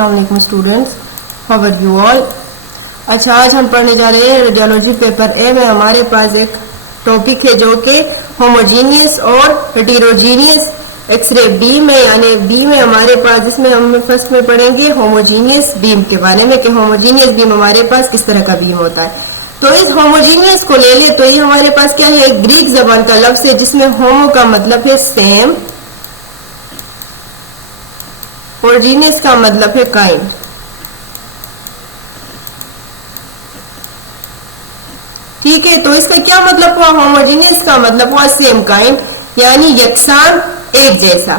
अस्सलाम वालेकुम students, how are you all. अच्छा, आज हम पढ़ने जा रहे हैं रेडियोलॉजी पेपर ए में। हमारे पास एक टॉपिक है जो कि होमोजीनियस और हेटेरोजीनियस एक्सरे बीम है, यानी बीम है हमारे पास, जिसमें हम फर्स्ट में पढ़ेंगे होमोजीनियस बीम के बारे में कि होमोजीनियस बीम हमारे पास किस तरह का बीम होता है। तो इस होमोजीनियस को ले ले तो ये हमारे पास क्या है, ग्रीक जबान का लफ्ज है जिसमें होमो का मतलब है सेम और जीनियस का मतलब है काइंड। ठीक है, तो इसका क्या मतलब हुआ, होमोजीनियस का मतलब हुआ सेम काइंड, यानी यकसान, एक जैसा।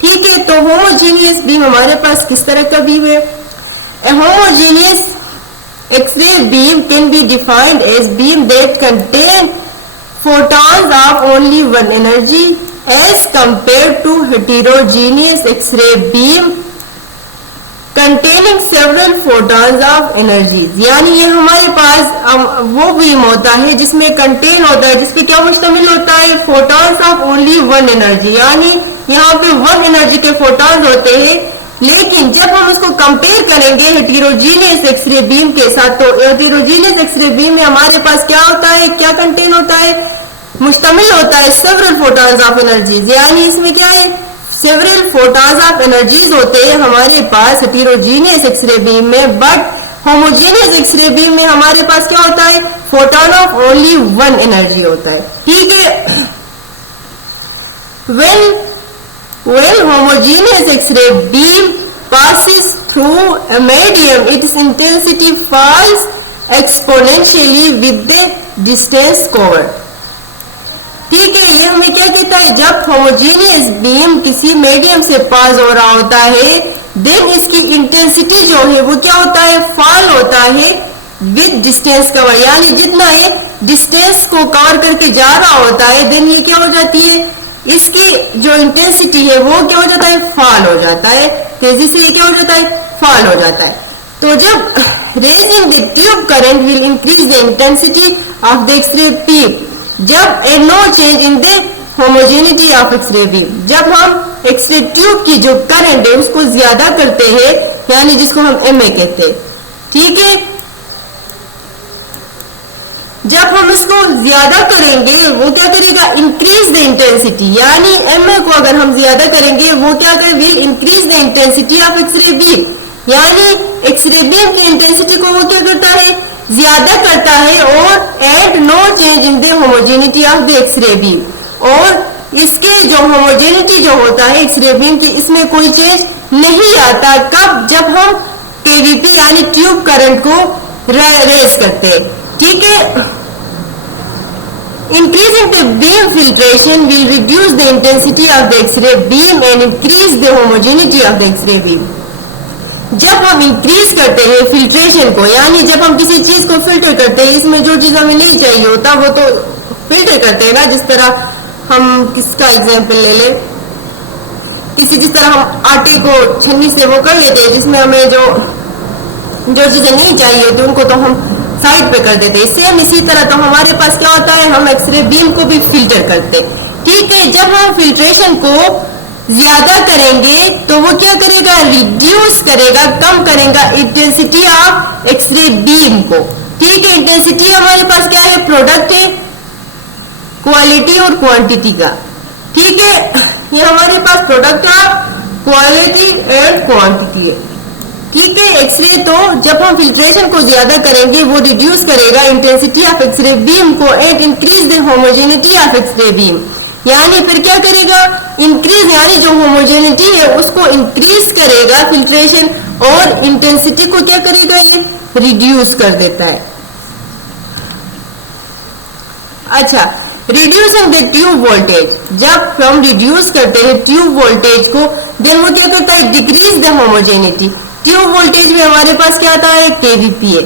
ठीक है, तो होमोजीनियस बीम हमारे पास किस तरह का बीम है। A homogeneous X-ray beam can be defined as beam that contain photons of only one energy as compared to heterogeneous X-ray beam containing several photons of energies। यानी ये हमारे पास वो बीम होता है जिसमें कंटेन होता है, जिसपे क्या मुश्तमिल होता है, photons of only one energy, यानी यहाँ पे वन एनर्जी के photons होते हैं। लेकिन जब हम उसको कंपेयर करेंगे हेटेरोजीनियस एक्सरे बीम के साथ, तो हेटेरोजीनियस एक्सरे बीम में हमारे पास क्या होता है, क्या कंटेन होता है, मुश्तमिल होता है सेवरल फोटॉन्स ऑफ एनर्जीज, यानी इसमें क्या है, सेवरल फोटॉन्स ऑफ एनर्जीज होते हैं हमारे पास हेटेरोजीनियस एक्सरे बीम में। बट होमोजीनियस एक्सरे बीम में हमारे पास क्या होता है, photon of only one energy होता है। ठीक है, when homogeneous X-ray beam passes through a medium, its intensity falls exponentially with the distance covered। ठीक है, ये हमें क्या कहता है, जब होमोजीनियस बीम किसी मीडियम से पास हो रहा होता है, देन इसकी इंटेंसिटी जो है वो क्या होता है, फॉल होता है विद डिस्टेंस कवर, यानी जितना ये डिस्टेंस को कवर करके जा रहा होता है, देन ये क्या हो जाती है, इसकी जो इंटेंसिटी है वो क्या हो जाता है, फॉल हो जाता है, तेजी से ये क्या हो जाता है, फॉल हो जाता है। तो जब raise in the tube current will increase the intensity of the X-ray beam, जब a no change in the homogeneity of X-ray beam, जब हम एक्सरे ट्यूब की जो करंट है उसको ज्यादा करते हैं, यानी जिसको हम एमए कहते हैं। ठीक है, जब हम इसको ज्यादा करेंगे वो क्या करेगा, इंक्रीज द इंटेंसिटी, यानी एमए को अगर हम ज्यादा करेंगे वो क्या करेगा, increase the intensity of X-ray beam, यानी एक्सरे बीम की इंटेंसिटी को वो क्या करता है, ज्यादा करता है, और at no change in the homogeneity of the X-ray beam, और इसके जो होमोजेनिटी जो होता है एक्सरे बीम की, इसमें कोई चेंज नहीं आता। कब, जब हम केवीपी यानी ट्यूब करंट को रेज करते हैं। ठीक है, increasing the beam filtration will reduce the intensity of the X-ray beam and increase the homogeneity of the X-ray beam। जब हम इंक्रीज करते हैं फिल्ट्रेशन को, यानी जब हम किसी चीज को फिल्टर करते हैं, इसमें जो चीज हमें नहीं चाहिए होता वो तो फिल्टर करते हैं ना, जिस तरह हम किसका एग्जांपल ले ले, जिस तरह हम आटे को छन्नी से वो कर लेते हैं, जिसमें हमें जो चीजें नहीं चाहिए होती उनको तो हम साइड पे कर देते हैं। सेम इसी तरह तो हमारे पास क्या होता है, हम एक्सरे बीम को भी फिल्टर करते हैं। ठीक है, जब हम फिल्ट्रेशन को ज्यादा करेंगे तो वो क्या करेगा, रिड्यूस करेगा, कम करेगा इंटेंसिटी ऑफ एक्सरे बीम को। ठीक है, इंटेंसिटी हमारे पास क्या है, प्रोडक्ट है क्वालिटी और क्वांटिटी का। ठीक है, ये हमारे पास product of quality and quantity है। ठीक है, एक्सरे तो जब हम फिल्ट्रेशन को ज्यादा करेंगे वो रिड्यूस करेगा इंटेंसिटी ऑफ एक्सरे बीम को and increase the homogeneity of X-ray beam, यानी फिर क्या करेगा, इंक्रीज, यानी जो होमोजेनिटी है उसको इंक्रीज करेगा फिल्ट्रेशन, और इंटेंसिटी को क्या करेगा, ये रिड्यूस कर देता है। अच्छा, रिड्यूसिंग द ट्यूब वोल्टेज, जब हम रिड्यूस करते हैं ट्यूब वोल्टेज को, देन वो क्या करता है, decrease the homogeneity. Tube voltage में हमारे पास क्या आता है, केवीपीए।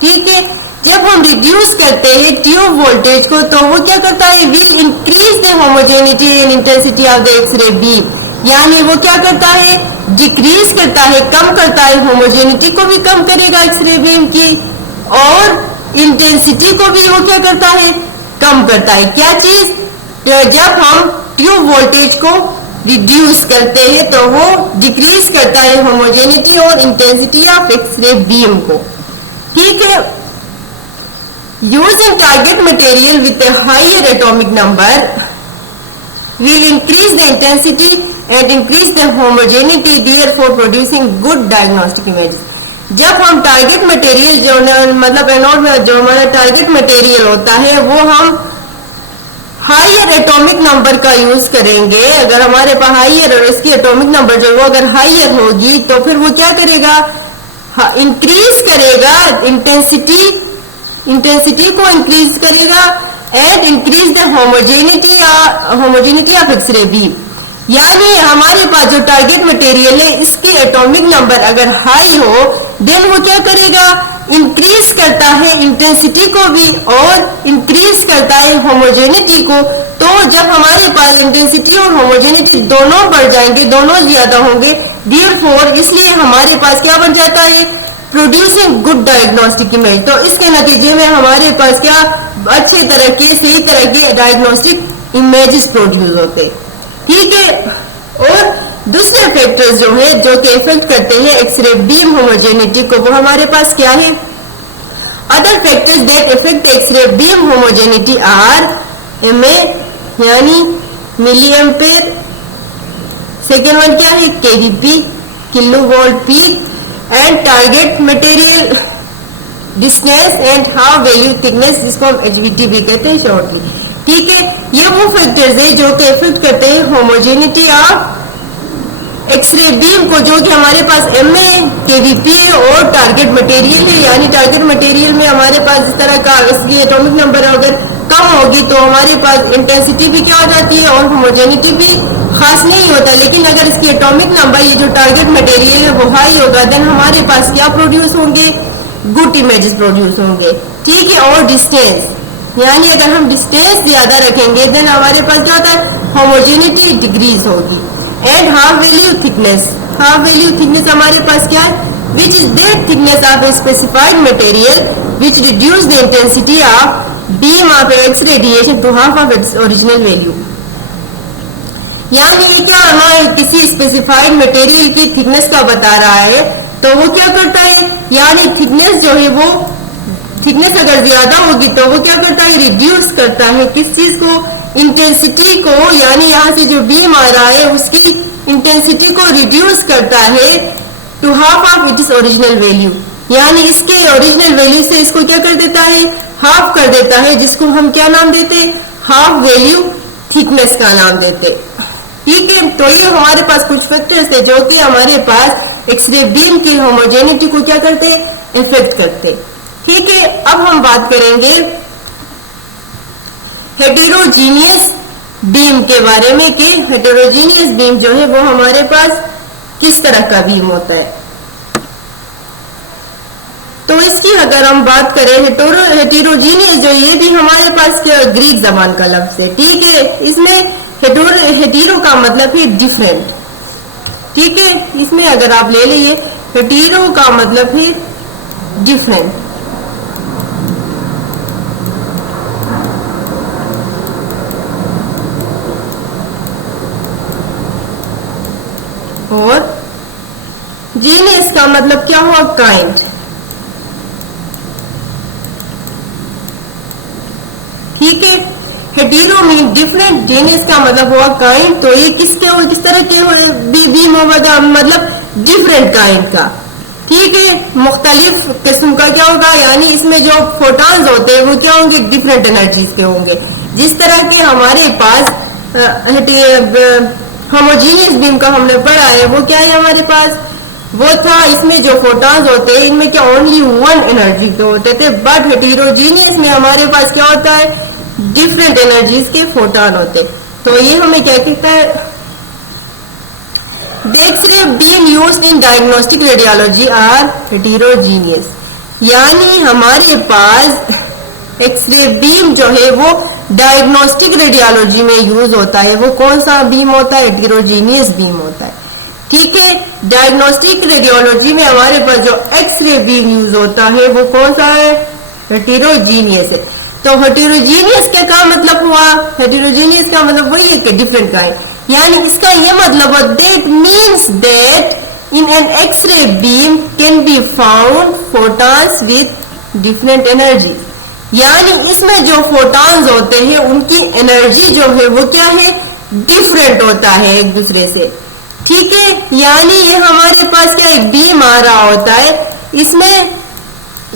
ठीक है, जब हम रिड्यूस करते हैं ट्यूब वोल्टेज को तो वो क्या करता है, will increase the homogeneity and intensity of the X-ray beam, यानी वो क्या करता है, डिक्रीज करता है, कम करता है, होमोजेनिटी को भी कम करेगा एक्सरे बीम की, और इंटेंसिटी को भी वो क्या करता है, कम करता है। क्या चीज, जब हम ट्यूब वोल्टेज को रिड्यूस करते हैं तो वो करता है होमोजेनिटी और इंटेंसिटी ऑफ एक्सरे बीम को। ठीक है, using target material with a higher atomic number will increase the intensity and increase the homogeneity, therefore producing good diagnostic images। जब हम टारगेट मटेरियल जो मतलब एनोड में जो हमारा टारगेट मटेरियल होता है वो हम हायर एटॉमिक नंबर का यूज करेंगे, अगर हमारे पास हायर और इसकी एटॉमिक नंबर जो वो अगर हायर होगी तो फिर वो क्या करेगा, इंक्रीज करेगा इंटेंसिटी को इंक्रीज करेगा and increase the homogeneity of X-ray beam. यानी हमारे पास जो टारगेट मटेरियल है इसकी एटॉमिक नंबर अगर हाई हो देन वो क्या करेगा, इंक्रीज करता है इंटेंसिटी को भी और इंक्रीज करता है होमोजेनिटी को। तो जब हमारे पास इंटेंसिटी और होमोजेनिटी दोनों बढ़ जाएंगे, दोनों ज्यादा होंगे, देयरफॉर इसलिए हमारे पास क्या बन जाता है, प्रोड्यूसिंग गुड डायग्नोस्टिक इमेज। तो इसके नतीजे में हमारे पास क्या अच्छे तरह के सही तरह के डायग्नोस्टिक इमेजेस प्रोड्यूस होते। ठीक है, और दूसरे फैक्टर्स जो है जो कि इफेक्ट करते हैं एक्सरे बीम होमोजेनिटी को, वो हमारे पास क्या है, other factors that effect X-ray beam homogeneity are mA यानी मिली एम्पेयर, सेकेंड वन क्या है kVp kilovolt peak, and target material distance and half value thickness, जिसको हम एचवीटी भी कहते हैं शॉर्टली। ठीक है, ये वो फैक्टर्स है जो कि इफेक्ट करते हैं होमोजेनिटी ऑफ एक्सरे बीम को, जो कि हमारे पास एमए केवीपी और टारगेट मटेरियल है। यानी टारगेट मटेरियल में हमारे पास इस तरह का इसकी एटॉमिक नंबर अगर कम होगी तो हमारे पास इंटेंसिटी भी क्या हो जाती है और होमोजेनिटी भी खास नहीं होता। लेकिन अगर इसकी एटॉमिक नंबर ये जो टारगेट मटेरियल है वो हाई होगा देन हमारे पास क्या प्रोड्यूस होंगे, गुड इमेजेस प्रोड्यूस होंगे। ठीक है, और डिस्टेंस यानी अगर हम डिस्टेंस ज्यादा रखेंगे देन हमारे पास क्या होता है, होमोजेनिटी डिक्रीज होगी। एंड हाफ वैल्यू थिकनेस हमारे पास क्या है, which is that thickness of a specified material which reduce the intensity of beam of X radiation to half of its original value. यानी क्या हमारे किसी स्पेसिफाइड मटेरियल की थिकनेस का बता रहा है तो वो क्या करता है, यानी थिकनेस जो है वो थिकनेस अगर ज्यादा होगी तो वो क्या करता है, रिड्यूस करता है किस चीज को, इंटेंसिटी को। यानी यहाँ से जो बीम आ रहा है उसकी इंटेंसिटी को रिड्यूस करता है to half of its original value. यानी इसके ओरिजिनल वैल्यू से इसको क्या कर देता है, हाफ कर देता है, जिसको हम क्या नाम देते, हाफ वैल्यू थिकनेस का नाम देते। ठीक है, तो ये हमारे पास कुछ फैक्टर्स है जो कि हमारे पास एक्सरे बीम की होमोजेनिटी को क्या करते, इफेक्ट करते। ठीक है, अब हम बात करेंगे हेटेरोजीनियस बीम के बारे में कि हेटेरोजीनियस बीम जो है वो हमारे पास किस तरह का बीम होता है। तो इसकी अगर हम बात करें हेटेरोजीनियस जो ये भी हमारे पास क्या ग्रीक जबान का लफ्ज है। ठीक है, इसमें हेटेरो का मतलब है डिफरेंट। ठीक है, इसमें अगर आप ले लीजिए हेटेरो का मतलब है डिफरेंट। और जीनियस का मतलब क्या हुआ, काइंड। ठीक है, हेटेरो मीन डिफरेंट, जीनियस का मतलब हुआ काइंड। तो ये किसके और किस तरह के बीम होगा, मतलब डिफरेंट काइंड का। ठीक है, मुख्तलिफ किस्म का क्या होगा, यानी इसमें जो फोटॉन्स होते हैं वो क्या होंगे, डिफरेंट एनर्जीज के होंगे। जिस तरह के हमारे पास होमोजीनियस बीम का हमने पढ़ा है वो क्या है हमारे पास, वो था इसमें जो फोटॉन्स होते हैं इनमें क्या ओनली वन एनर्जी के होते थे, बट हेटेरोजीनियस में हमारे पास क्या होता है, डिफरेंट एनर्जीज के फोटॉन होते। तो ये हमें क्या कहता है, the X-ray beam used in diagnostic radiology are heterogeneous. यानी हमारे पास एक्सरे बीम जो है वो डायग्नोस्टिक रेडियोलॉजी में यूज होता है। वो कौन सा बीम होता है, हेटेरोजीनियस बीम होता है। ठीक है, डायग्नोस्टिक रेडियोलॉजी में हमारे पास जो एक्सरे बीम यूज होता है वो कौन सा है, हेटेरोजीनियस है। तो हेटेरोजीनियस का क्या मतलब हुआ, हेटेरोजीनियस का मतलब वही है कि डिफरेंट का है। यानी इसका ये मतलब that means that in an X-ray beam can be found photons with different energies. यानी इसमें जो फोटॉन्स होते हैं उनकी एनर्जी जो है वो क्या है, डिफरेंट होता है एक दूसरे से, ठीक है। यानी ये हमारे पास क्या एक बीम आ रहा होता है, इसमें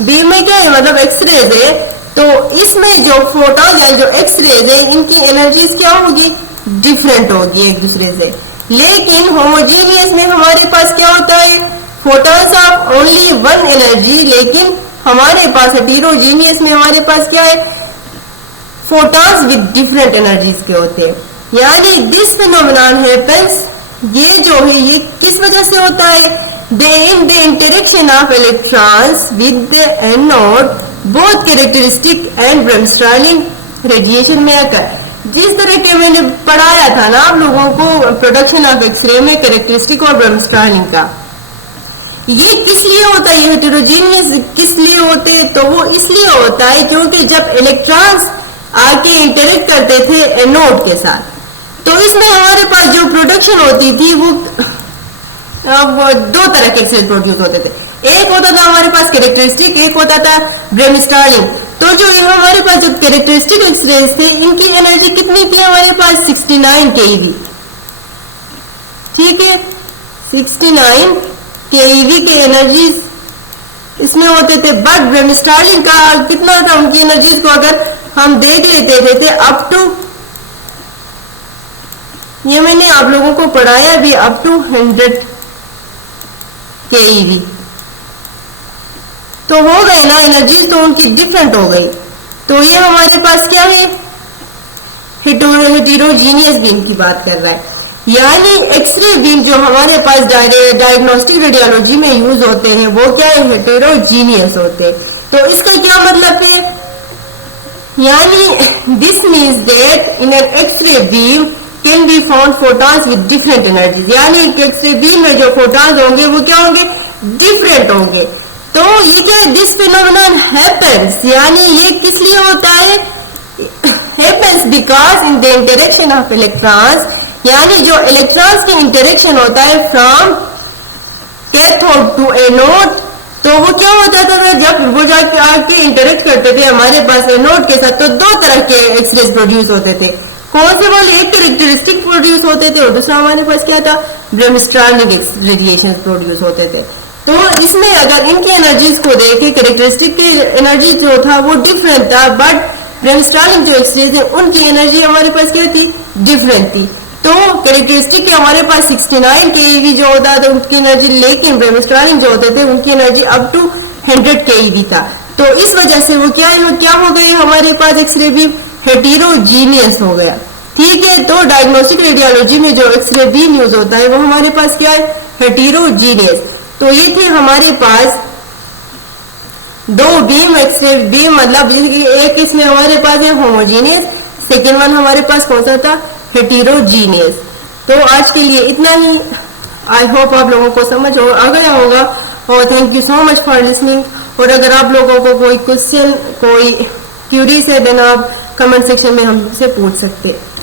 बीम में क्या है मतलब एक्सरेज है, तो इसमें जो फोटॉन या जो एक्सरेज है इनकी एनर्जीज क्या होगी, डिफरेंट होगी एक दूसरे से। लेकिन होमोजीनियस में हमारे पास क्या होता है, photons of only one energy, लेकिन हमारे पास हेटेरोजीनियस में हमारे पास क्या है, फोटॉन्स विद डिफरेंट एनर्जीज के होते हैं। यानी दिस फिनोमेनन हैपेंस, ये जो है ये किस वजह से होता है, the interaction of electrons with the anode both characteristic and bremsstrahlung radiation में आकर। जिस तरह के मैंने पढ़ाया था ना आप लोगों को प्रोडक्शन ऑफ एक्सरे में कैरेक्टरिस्टिक और ब्रह्मस्ट्रालिंग का, ये किस लिए होता है, ये हेटेरोजीनियस किस लिए होते हैं, तो वो इसलिए होता है क्योंकि जब इलेक्ट्रॉन्स आके इंटरेक्ट करते थे एनोड के साथ, तो इसमें हमारे पास जो प्रोडक्शन होती थी वो दो तरह के एक्सरेज प्रोड्यूस होते थे। एक होता था हमारे पास कैरेक्टरिस्टिक, एक होता था ब्रह्मस्ट्रालिंग। तो जो हमारे पास जो कैरेक्टरिस्टिक एक्सरेज थे इनकी एनर्जी कितनी थी हमारे पास, 69 केईवी, ठीक है, 69 केईवी के एनर्जीज इसमें होते थे। बट ब्रह्मस्ट्रालिंग का कितना था, उनकी एनर्जीज को अगर हम देख लेते थे अप टू, ये मैंने आप लोगों को पढ़ाया भी, अप टू 100 केईवी। तो हो गए ना एनर्जीज, तो उनकी डिफरेंट हो गई। तो ये हमारे पास क्या है, हेटेरोजीनियस बीम की बात कर रहा है। यानी एक्सरे बीम जो हमारे पास डायग्नोस्टिक रेडियोलॉजी में यूज होते हैं वो क्या है, हेटेरोजीनियस होते हैं। तो इसका क्या मतलब है, यानी this means that in an X-ray beam can be found photons with different energies. यानी एक्सरे बीम में जो फोटॉन्स होंगे वो क्या होंगे, डिफरेंट होंगे। तो ये क्या है, दिस फिनोमेनन हैपेंस, यानी ये किस लिए होता है, happens because in the interaction of electrons, यानी जो इलेक्ट्रॉन्स की इंटरेक्शन होता है फ्रॉम कैथोड टू एनोड, तो वो क्या होता था, जब वो जाके आके इंटरेक्ट करते थे हमारे पास एनोड के साथ, तो दो तरह के एक्सरेज प्रोड्यूस होते थे। कौन से वाले, एक कैरेक्टरिस्टिक प्रोड्यूस होते थे और दूसरा हमारे पास क्या था, ब्रह्मस्ट्रालिंग रेडिएशन प्रोड्यूस होते थे। तो इसमें अगर इनकी एनर्जीज को देखें, कैरेक्टरिस्टिक की एनर्जी जो था वो डिफरेंट था, बट ब्रह्मस्ट्रालिंग जो एक्सरेज है उनकी एनर्जी हमारे पास क्या थी, डिफरेंट थी। तो कैरेक्टरिस्टिक के हमारे पास 69 केईवी जो होता था उनकी एनर्जी, लेकिन ब्रह्मस्ट्रालिंग जो होते थे उनकी एनर्जी अप टू 100 केईवी था। तो इस वजह से वो क्या हो गई हमारे पास एक्सरे बीम हेटेरोजीनियस हो गया, ठीक है। तो डायग्नोस्टिक रेडियोलॉजी में जो एक्सरे बीम यूज होता है वो हमारे पास क्या है, हेटेरोजीनियस। तो ये थे हमारे पास दो बीम, एक्सरे बीम मतलब एक इसमें हमारे पास है होमोजीनियस, सेकेंड वन हमारे पास कौन सा था, हेटेरोजीनियस। तो आज के लिए इतना ही। आई होप आप लोगों को समझ आ गया होगा, और thank you so much for listening. और अगर आप लोगों को कोई क्वेश्चन, कोई क्यूरीज है, देन आप कमेंट सेक्शन में हमसे पूछ सकते हैं।